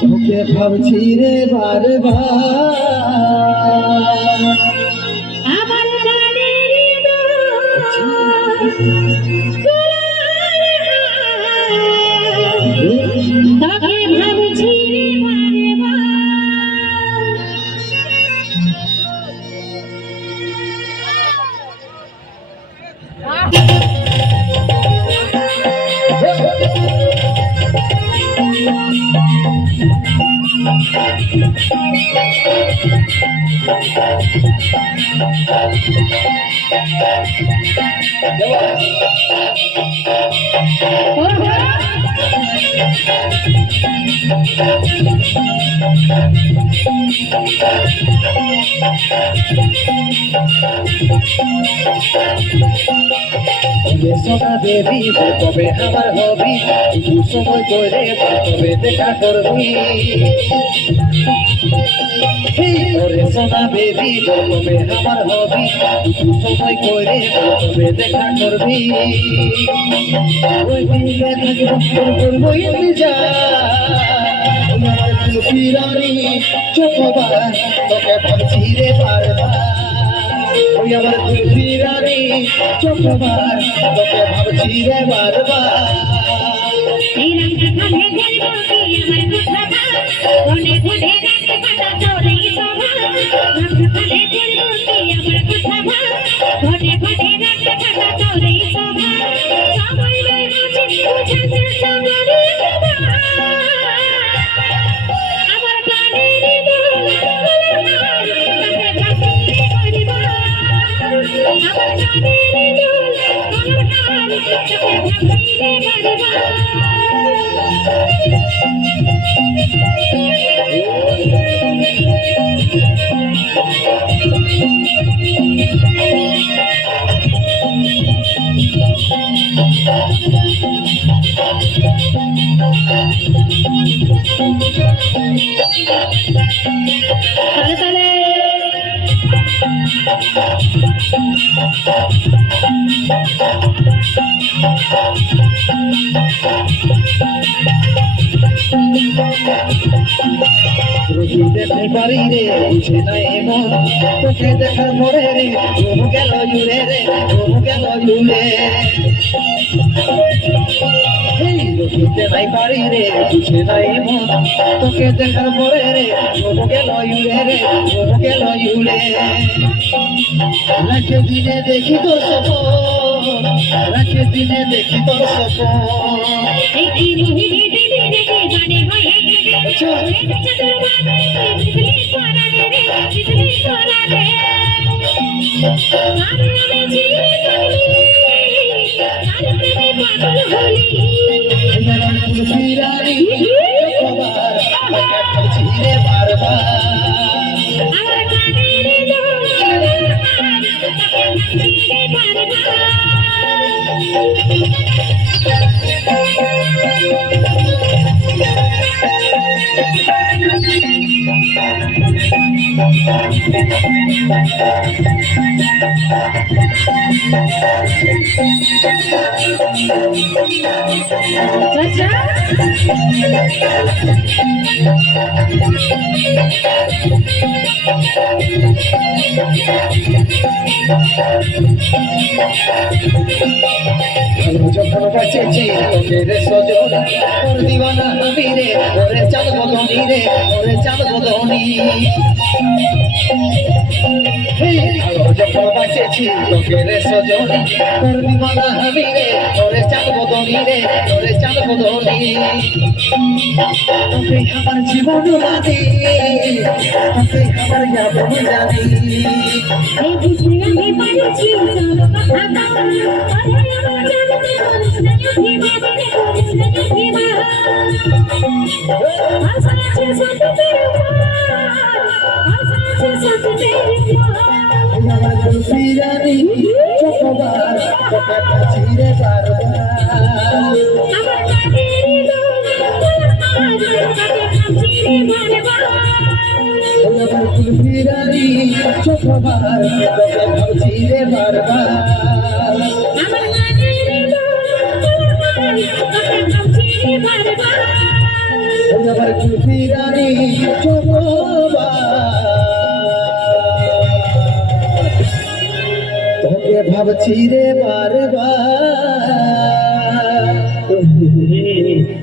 তোকে ভাবছি রে বারবার। আমার তাকে ওরে সোনা দেবী কবে আমার হবি সময় করে কবে দেখা করবি। সোনা বেবি কবে আমার হবি সময় করে কবে দেখা করবি। ওই দিকে থাকব করব ইন্তজার আমার কুপিরানি চোখবার তোকে ভাবছি রে বারবার ওই আমার কুপিরানি চোখবার তোকে ভাবছি রে বারবার এই রঙটা তাহলে তাহলে দেখতে পারি রে বুঝে নাই এমন তোকে দেখার পরে রে ঘুম গেল জুড়ে রে ঘুম গেল জুড়ে। এই তোকে দেখার পরে রে ঘুম গেল জুড়ে রে দিনে দেখি তোর সপন দিনে দেখি তোর সপন হয়ে ভাবছিলে বারবার চাচা আমি যখন বাঁচেছি তোকে রে সজন তোর দিওয়ানা আমি রে ওরে চাঁদ বদনি রে ওরে চাঁদ বদনি যখন বাঁচেছি তোকে রে সজন তোর দিওয়ানা আমি রে ওরে চাঁদ বদনি রে ওরে চাঁদ বদনি তোকে আমার জীবন জানি তোকে আমার যাবন জানি এই বুঝে আমি পারছি চলো কথা দাও আরে আমার জানতে করিস না ভিবা রে করিস না ভিবা আশা আছে সাথে তেরে আশা আছে সাথে তেরে আমার কাদের আমার কুলফিরানি চকবার তোকে ভাবছি বারবার আমার খুশি রানী তোকে ভাবছি রে বারবার।